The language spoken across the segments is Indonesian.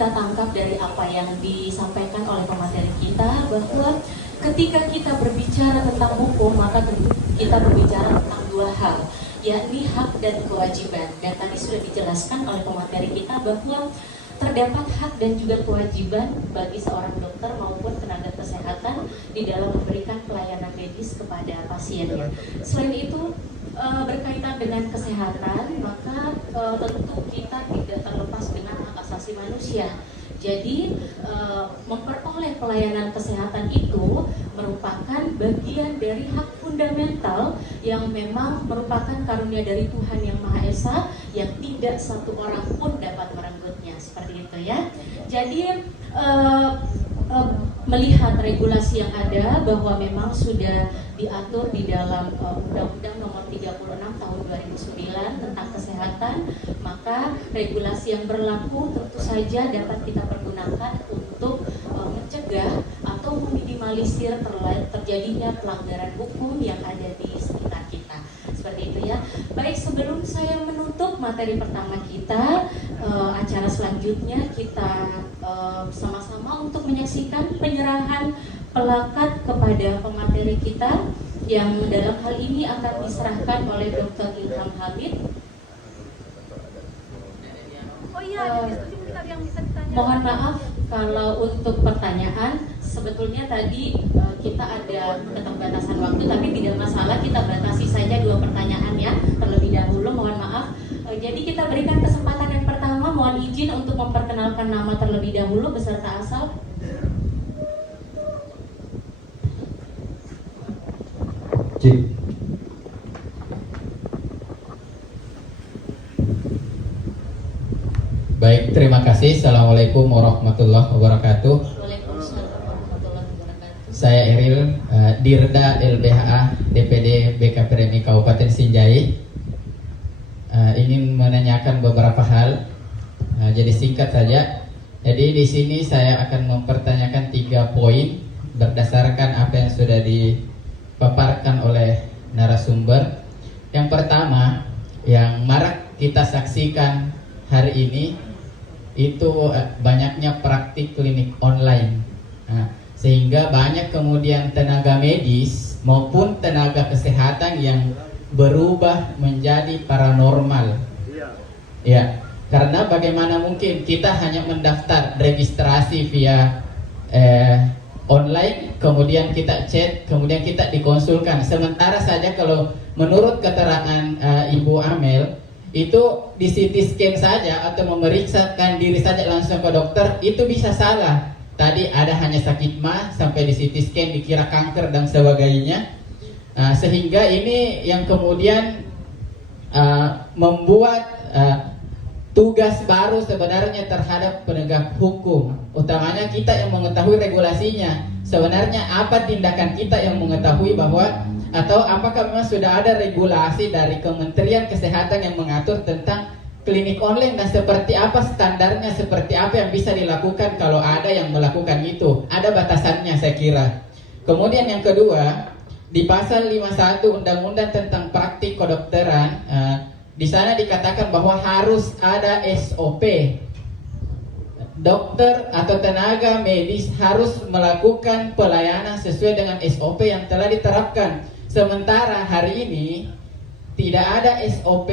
kita tangkap dari apa yang disampaikan oleh pemateri kita, bahwa ketika kita berbicara tentang hukum, maka tentu kita berbicara tentang dua hal, yakni hak dan kewajiban. Dan tadi sudah dijelaskan oleh pemateri kita bahwa terdapat hak dan juga kewajiban bagi seorang dokter maupun tenaga kesehatan di dalam memberikan pelayanan medis kepada pasiennya. Selain itu, berkaitan dengan kesehatan, maka tentu kita tidak terlepas dengan hak asasi manusia. Jadi memperoleh pelayanan kesehatan itu merupakan bagian dari hak fundamental yang memang merupakan karunia dari Tuhan Yang Maha Esa yang tidak satu orang pun dapat merenggutnya, seperti itu ya. Jadi melihat regulasi yang ada bahwa memang sudah diatur di dalam Undang-Undang Nomor 36 Tahun 2009 tentang kesehatan, maka regulasi yang berlaku tentu saja dapat kita pergunakan untuk mencegah atau meminimalisir terjadinya pelanggaran hukum yang ada di sekitar kita. Seperti itu ya. Baik, sebelum saya menutup materi pertama kita, acara selanjutnya kita bersama-sama untuk menyaksikan penyerahan pelakat kepada pemateri kita yang dalam hal ini akan diserahkan oleh Dr. Ilham Hamid. Oh iya, ada diskusi mungkin yang bisa ditanya. Mohon maaf kalau untuk pertanyaan, sebetulnya tadi kita ada keterbatasan waktu, tapi tidak masalah, kita batasi saja 2 pertanyaan ya terlebih dahulu. Mohon maaf. Jadi kita berikan kesempatan yang pertama, mohon izin untuk memperkenalkan nama terlebih dahulu beserta asal. Cik. Baik, terima kasih. Assalamualaikum warahmatullahi wabarakatuh. Waalaikumsalam warahmatullahi wabarakatuh. Saya Eril, Dirda LBHA DPD BKPRMI Kabupaten Sinjai. Ingin menanyakan beberapa hal. Jadi singkat saja. Jadi di sini saya akan mempertanyakan 3 poin berdasarkan apa yang sudah dipaparkan oleh narasumber. Yang pertama, yang marak kita saksikan hari ini itu banyaknya praktik klinik online, sehingga banyak kemudian tenaga medis maupun tenaga kesehatan yang berubah menjadi paranormal. Ya, karena bagaimana mungkin kita hanya mendaftar registrasi via online, kemudian kita chat, kemudian kita dikonsulkan. Sementara saja kalau menurut keterangan Ibu Amel, itu di CT scan saja atau memeriksakan diri saja langsung ke dokter itu bisa salah. Tadi ada hanya sakit mah, sampai di CT scan dikira kanker dan sebagainya. Sehingga ini yang kemudian membuat tugas baru sebenarnya terhadap penegak hukum, utamanya kita yang mengetahui regulasinya. Sebenarnya apa tindakan kita yang mengetahui bahwa, atau apakah memang sudah ada regulasi dari Kementerian Kesehatan yang mengatur tentang klinik online dan seperti apa standarnya, seperti apa yang bisa dilakukan kalau ada yang melakukan itu. Ada batasannya saya kira. Kemudian yang kedua, di pasal 51 Undang-Undang tentang praktik kedokteran, di sana dikatakan bahwa harus ada SOP. Dokter atau tenaga medis harus melakukan pelayanan sesuai dengan SOP yang telah diterapkan. Sementara hari ini tidak ada SOP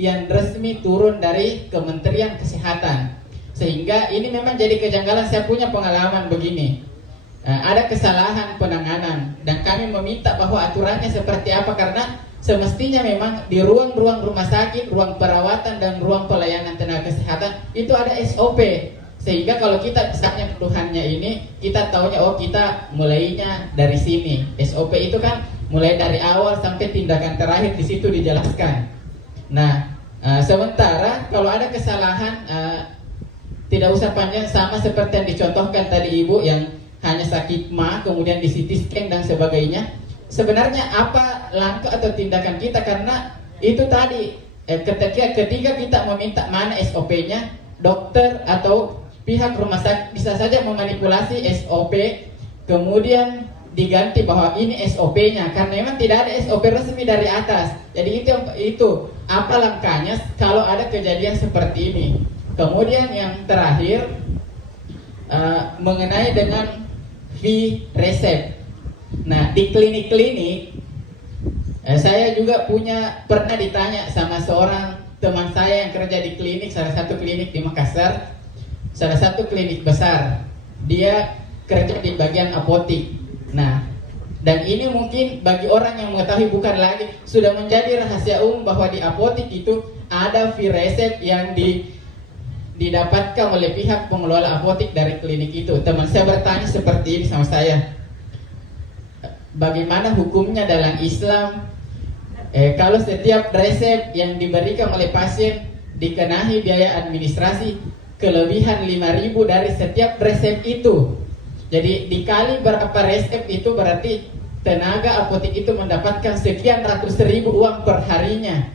yang resmi turun dari Kementerian Kesehatan. Sehingga ini memang jadi kejanggalan. Saya punya pengalaman begini. Ada kesalahan penanganan dan kami meminta bahwa aturannya seperti apa, karena semestinya memang di ruang-ruang rumah sakit, ruang perawatan dan ruang pelayanan tenaga kesehatan itu ada SOP. Sehingga kalau kita misalnya keluhannya ini, kita taunya oh kita mulainya dari sini. SOP itu kan mulai dari awal sampai tindakan terakhir di situ dijelaskan. Nah, sementara kalau ada kesalahan tidak usah panjang, sama seperti yang dicontohkan tadi Ibu yang hanya sakit mah kemudian di CT scan dan sebagainya. Sebenarnya apa langkah atau tindakan kita, karena itu tadi ketika kita meminta mana SOP-nya, dokter atau pihak rumah sakit bisa saja memanipulasi SOP kemudian diganti bahwa ini SOP-nya, karena memang tidak ada SOP resmi dari atas. Jadi itu apa langkahnya kalau ada kejadian seperti ini. Kemudian yang terakhir, mengenai dengan fee resep. Nah, di klinik-klinik saya juga pernah ditanya sama seorang teman saya yang kerja di klinik, salah satu klinik di Makassar, salah satu klinik besar. Dia kerja di bagian apotik. Nah, dan ini mungkin bagi orang yang mengetahui bukan lagi, sudah menjadi rahasia umum bahwa di apotik itu ada fee resep yang didapatkan oleh pihak pengelola apotik dari klinik itu. Teman saya bertanya seperti ini sama saya, bagaimana hukumnya dalam Islam kalau setiap resep yang diberikan oleh pasien dikenahi biaya administrasi kelebihan 5.000 dari setiap resep itu. Jadi dikali berapa resep itu berarti tenaga apotik itu mendapatkan sekian ratus ribu uang per harinya.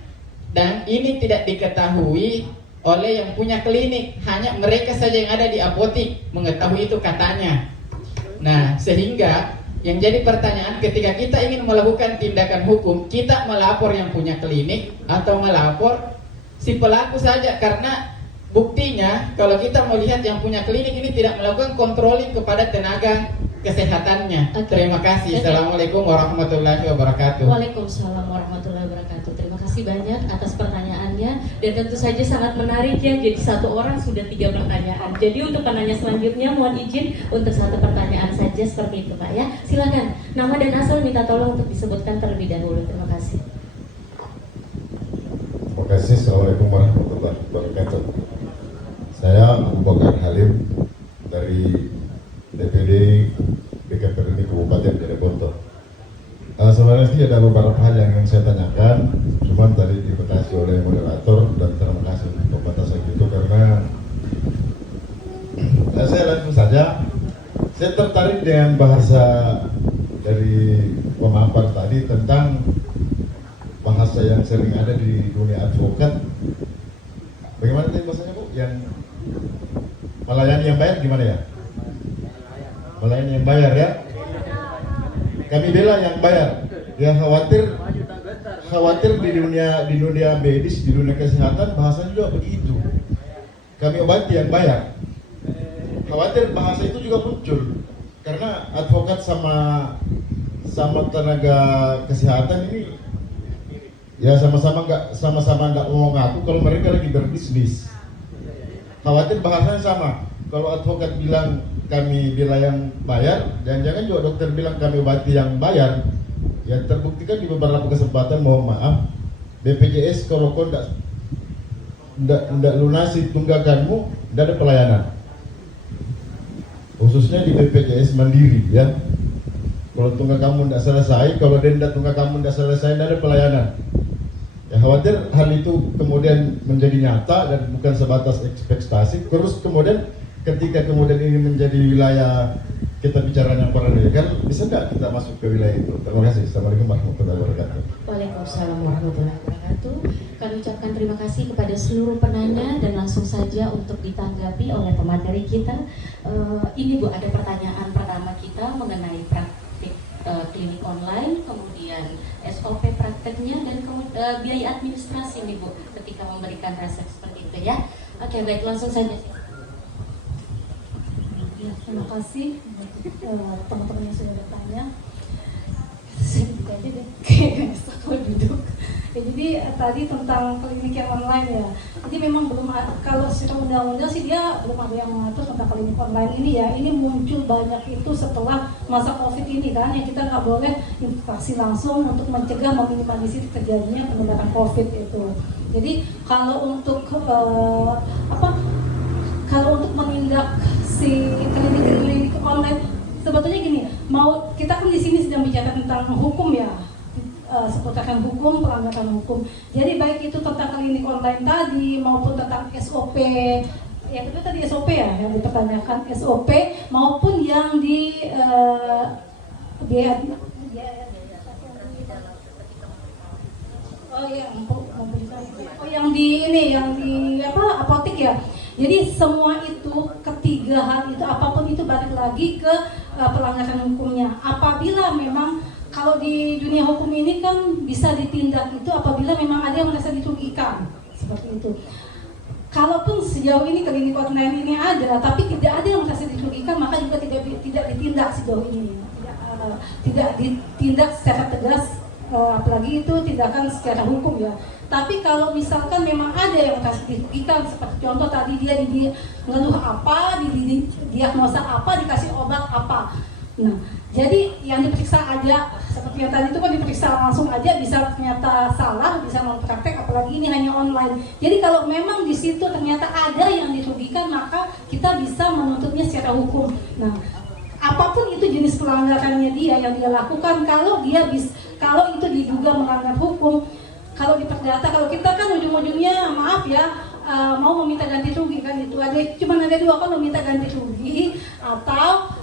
Dan ini tidak diketahui oleh yang punya klinik, hanya mereka saja yang ada di apotik mengetahui itu katanya. Nah, sehingga yang jadi pertanyaan, ketika kita ingin melakukan tindakan hukum, kita melapor yang punya klinik atau melapor si pelaku saja? Karena buktinya kalau kita melihat yang punya klinik ini tidak melakukan controlling kepada tenaga kesehatannya. Terima kasih. Assalamualaikum warahmatullahi wabarakatuh. Waalaikumsalam warahmatullahi wabarakatuh. Terima kasih banyak atas pertanyaannya, dan tentu saja sangat menarik ya. Jadi satu orang sudah 3 pertanyaan. Jadi untuk penanya selanjutnya mohon izin untuk 1 pertanyaan saja seperti itu Pak ya. Silakan, nama dan asal minta tolong untuk disebutkan terlebih dahulu. Terima kasih. Terima kasih. Assalamualaikum warahmatullahi wabarakatuh. Saya Abu Bakar Halim dari DPD BKPRD Kabupaten Jeneponto. Sebenarnya sih ada beberapa hal yang ingin saya tanyakan, cuman tadi dibatasi oleh moderator, dan terima kasih untuk pembatasan itu karena saya langsung saja. Saya tertarik dengan bahasa dari pemaparan tadi tentang bahasa yang sering ada di dunia advokat. Bagaimana tadi bahasanya Bu? Yang melayani yang bayar gimana ya? Melayani yang bayar ya? Kami bela yang bayar. Ya khawatir di dunia medis, di dunia kesehatan bahasanya juga begitu. Kami obati yang bayar. Khawatir bahasa itu juga muncul karena advokat sama tenaga kesehatan ini ya sama-sama nggak mau ngaku kalau mereka lagi berbisnis. Khawatir bahasanya sama. Kalau advokat bilang kami bela yang bayar, jangan-jangan juga dokter bilang kami obati yang bayar. Ya terbuktikan di beberapa kesempatan, mohon maaf, BPJS kalau kau ndak lunasi tunggakanmu, ndak ada pelayanan. Khususnya di BPJS Mandiri ya. Kalau tunggak kamu ndak selesai, kalau denda tunggak kamu ndak selesai, ndak ada pelayanan. Ya khawatir hal itu kemudian menjadi nyata dan bukan sebatas ekspektasi. Terus kemudian ketika kemudian ini menjadi wilayah kita bicara yang paralegal, bisa nggak kita masuk ke wilayah itu? Terima kasih. Assalamualaikum warahmatullahi wabarakatuh. Waalaikumsalam warahmatullahi wabarakatuh. Kami ucapkan terima kasih kepada seluruh penanya, dan langsung saja untuk ditanggapi oleh pemateri kita. Ini Bu, ada pertanyaan pertama kita mengenai praktik klinik online, kemudian SOP prakteknya, dan biaya administrasi nih Bu ketika memberikan resep seperti itu ya. Oke, baik, langsung saja. Ya, terima kasih teman-teman yang sudah bertanya. Saya buka aja deh, kayaknya kalau duduk. Ya, jadi tadi tentang klinik yang online ya. Jadi memang belum kalau secara undang-undang sih dia belum ada yang mengatur tentang klinik online ini ya. Ini muncul banyak itu setelah masa COVID ini kan, yang kita nggak boleh interaksi langsung untuk mencegah meminimalisir terjadinya penularan COVID itu. Jadi kalau untuk kalau untuk menindak si klinik online, sebetulnya gini, kita kan di sini sedang bicara tentang hukum ya, seputaran hukum, pelanggaran hukum. Jadi baik itu tentang klinik online tadi maupun tentang SOP, yang kedua tadi SOP ya, yang dipertanyakan SOP maupun yang di yang di apotik ya. Jadi semua itu, ketiga hal itu, apapun itu balik lagi ke pelanggaran hukumnya. Apabila memang kalau di dunia hukum ini kan bisa ditindak itu apabila memang ada yang merasa dirugikan, seperti itu. Kalaupun sejauh ini klinik online ini ada, tapi tidak ada yang merasa dirugikan, maka juga tidak ditindak sejauh ini, tidak ditindak secara tegas, apalagi itu tindakan secara hukum ya. Tapi kalau misalkan memang ada yang dirugikan, seperti contoh tadi dia mengeluh apa, diagnosa apa, dikasih obat apa. Nah, jadi yang diperiksa aja, seperti yang tadi itu kan diperiksa langsung aja bisa ternyata salah, bisa mempraktek, apalagi ini hanya online. Jadi kalau memang di situ ternyata ada yang dirugikan, maka kita bisa menuntutnya secara hukum. Nah, apapun itu jenis pelanggarannya dia yang dia lakukan, kalau itu diduga melanggar hukum, kalau di perdata, kalau kita kan ujung-ujungnya maaf ya, mau meminta ganti rugi kan, itu cuma ada dua kan, meminta ganti rugi atau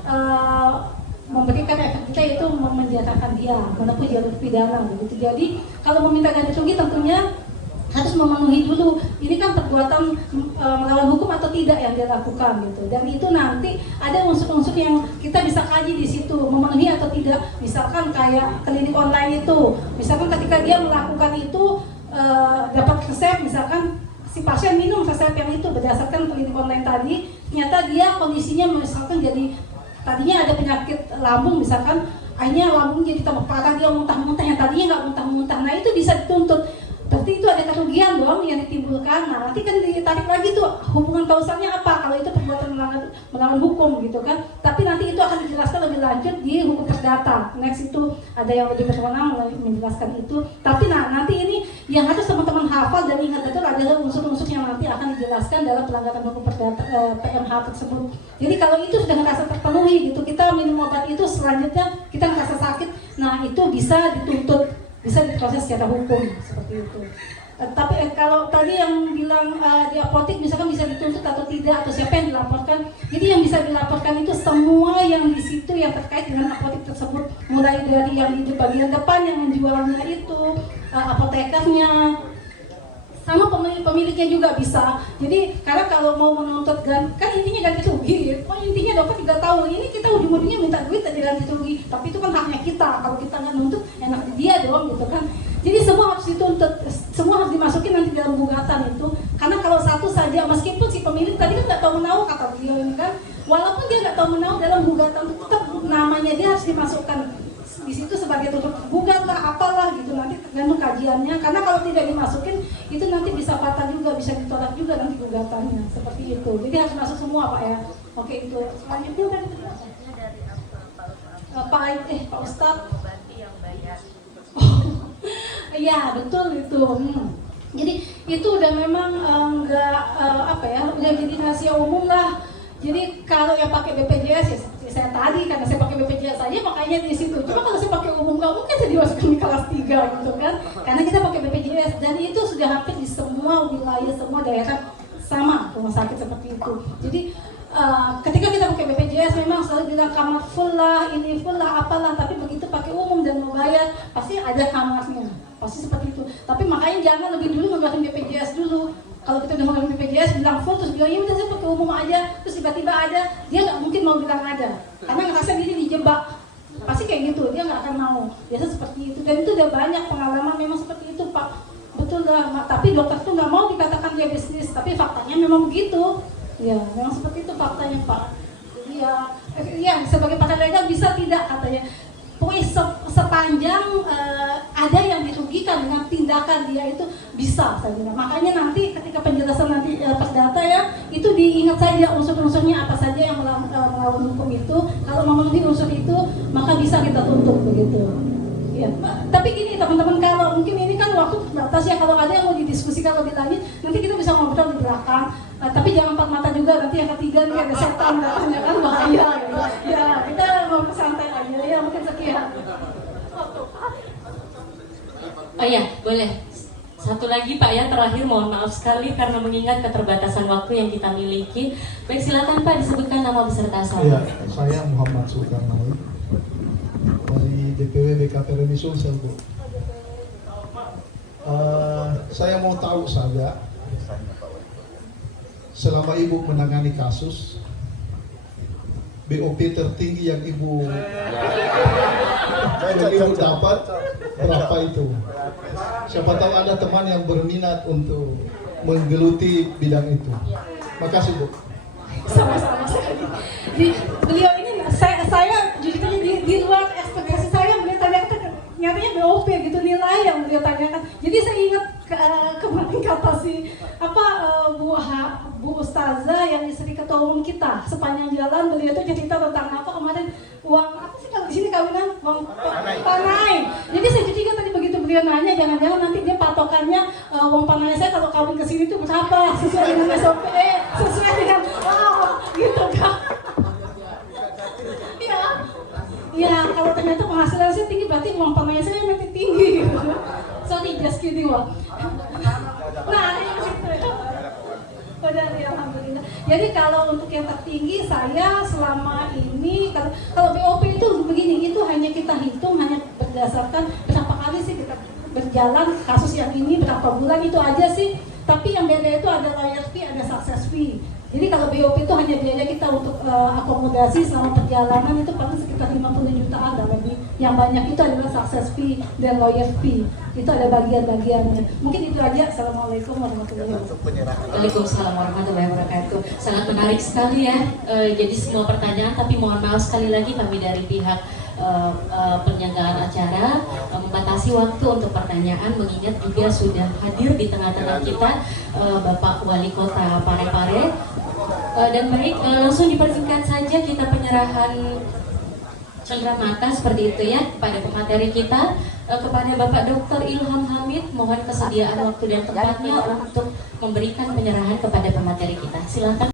memberikan efek kita itu memenjarakan dia, menempuh jalur pidana begitu. Jadi kalau meminta ganti rugi tentunya harus memenuhi dulu ini kan perbuatan melawan hukum atau tidak yang dia lakukan gitu. Dan itu nanti ada unsur-unsur yang kita bisa kaji di situ, memenuhi atau tidak. Misalkan kayak klinik online itu, misalkan ketika dia melakukan itu dapat resep, misalkan si pasien minum resep yang itu berdasarkan klinik online tadi, ternyata dia kondisinya misalkan jadi tadinya ada penyakit lambung, misalkan akhirnya lambung jadi tambah parah, dia muntah-muntah yang tadinya nggak muntah-muntah. Nah itu bisa dituntut. Berarti itu ada kerugian dong yang ditimbulkan. Nah nanti kan ditarik lagi tuh hubungan kausalnya apa kalau itu perbuatan melawan hukum gitu kan. Tapi nanti itu akan dijelaskan lebih lanjut di hukum perdata. Next itu ada yang lebih berwenang menjelaskan itu. Tapi nanti ini yang harus teman-teman hafal dan ingat betul adalah unsur-unsur yang nanti akan dijelaskan dalam pelanggaran hukum perdata PMH tersebut. Jadi kalau itu sudah merasa terpenuhi gitu, kita minum obat itu selanjutnya kita merasa sakit, nah itu bisa dituntut, bisa diproses secara hukum seperti itu. Tapi kalau tadi yang bilang di apotek misalkan bisa dituntut atau tidak, atau siapa yang dilaporkan, jadi yang bisa dilaporkan itu semua yang di situ yang terkait dengan apotek tersebut, mulai dari yang di bagian depan yang menjualnya itu, apotekernya, sama pemiliknya juga bisa. Jadi karena kalau mau menuntut kan intinya ganti rugi, intinya dokter juga tahu ini kita ujung-ujungnya minta duit dan ganti rugi, tapi itu kan haknya kita. Kalau kita nggak nuntut enak di dia dong gitu kan. Jadi semua harus dituntut, semua harus dimasukin nanti dalam gugatan itu. Karena kalau satu saja, meskipun si pemilik tadi kan nggak tahu menahu kata beliau ini kan, walaupun dia nggak tahu menahu dalam gugatan itu tetap namanya dia harus dimasukkan di situ sebagai turut gugat lah, apalah gitu, nanti tergantung kajiannya. Karena kalau tidak dimasukin itu nanti bisa fatal juga, bisa ditolak juga nanti gugatannya seperti itu. Jadi harus masuk semua Pak ya. Oke itu. Selanjutnya kan Pak Ustadz. Iya betul itu. Jadi itu udah memang udah jadi rahasia umum lah. Jadi kalau yang pakai BPJS ya seperti saya tadi, karena saya pakai BPJS saja makanya di situ. Cuma kalau saya pakai umum nggak mungkin saya dimasukkan di kelas 3 gitu kan. Karena kita pakai BPJS dan itu sudah hampir di semua wilayah, semua daerah sama rumah sakit seperti itu. Jadi ketika kita pakai BPJS memang selalu bilang kamar full lah, ini full lah, apalah. Tapi begitu pakai umum dan mau bayar pasti ada kamarnya, pasti seperti itu. Tapi makanya jangan lebih dulu menggunakan BPJS dulu. Kalau kita udah menggunakan BPJS bilang full terus bilang ya udah saya pakai umum aja, terus tiba-tiba ada, dia nggak mungkin mau bilang ada, karena ngerasa diri dijebak. Pasti kayak gitu, dia nggak akan mau. Biasa seperti itu, dan itu udah banyak pengalaman memang seperti itu Pak. Betul lah, tapi dokter tuh nggak mau dikatakan dia bisnis, tapi faktanya memang begitu. Ya, memang seperti itu faktanya Pak. Jadi ya sebagai pakar legal bisa tidak katanya. Pokoknya sepanjang ada yang dirugikan dengan tindakan dia itu bisa saya bilang. Makanya nanti ketika penjelasan nanti perdata ya, itu diingat saja unsur-unsurnya apa saja yang melawan hukum itu. Kalau memenuhi unsur itu, maka bisa kita tuntut begitu. Ya, tapi gini teman-teman, kalau mungkin ini kan waktu terbatas ya, kalau ada yang mau didiskusikan lebih lanjut, nanti kita bisa ngobrol di belakang. Tapi jangan empat mata juga, nanti yang ketiga nih ada setan datangnya kan bahaya gitu. Ya, kita mau santai aja ya, mungkin sekian. Oh iya, boleh. Satu lagi Pak ya, terakhir mohon maaf sekali karena mengingat keterbatasan waktu yang kita miliki. Baik, silakan Pak disebutkan nama beserta asal. Ya, saya Muhammad Sulkarnawi dari DPW BKP Remi Sulsel, Bu. Saya mau tahu saja, selama Ibu menangani kasus, BOP tertinggi yang Ibu dapat berapa itu? Siapa tahu ada teman yang berminat untuk menggeluti bidang itu. Makasih Bu. Sama-sama sekali. Beliau yang beliau tanyakan. Jadi saya ingat kemarin kata si Bu Ustazah yang istri ketua umum kita, sepanjang jalan beliau itu cerita tentang apa kemarin, uang apa sih kalau di sini kawinan, uang panai. Jadi saya juga tadi begitu beliau nanya, jangan-jangan nanti dia patokannya uang panai saya kalau kawin ke sini itu berapa sesuai dengan SOP, sesuai dengan gitu kan. Ya, kalau ternyata penghasilan saya tinggi, berarti uang panai saya nanti tinggi. Sorry, just kidding, Wak. Nah, gitu ya. Udah, ya, alhamdulillah. Jadi kalau untuk yang tertinggi, saya selama ini, kalau BOP itu begini, itu hanya kita hitung, hanya berdasarkan berapa kali sih kita berjalan kasus yang ini, berapa bulan, itu aja sih. Tapi yang beda itu ada lawyer fee, ada success fee. Jadi kalau BOP itu hanya biaya kita untuk akomodasi selama perjalanan itu paling sekitar 50 jutaan dan lebih. Yang banyak itu adalah success fee dan lawyer fee. Itu ada bagian-bagiannya. Mungkin itu aja. Assalamualaikum warahmatullahi wabarakatuh. Waalaikumsalam warahmatullahi wabarakatuh. Sangat menarik sekali ya. Jadi semua pertanyaan, tapi mohon maaf sekali lagi kami dari pihak penyelenggaraan acara membatasi waktu untuk pertanyaan, mengingat juga sudah hadir di tengah-tengah kita Bapak Wali Kota Parepare. Dan baik, langsung dipersilakan saja kita penyerahan cenderamata seperti itu ya kepada pemateri kita, kepada Bapak Dr. Ilham Hamid. Mohon kesediaan waktu dan tempatnya untuk memberikan penyerahan kepada pemateri kita. Silakan.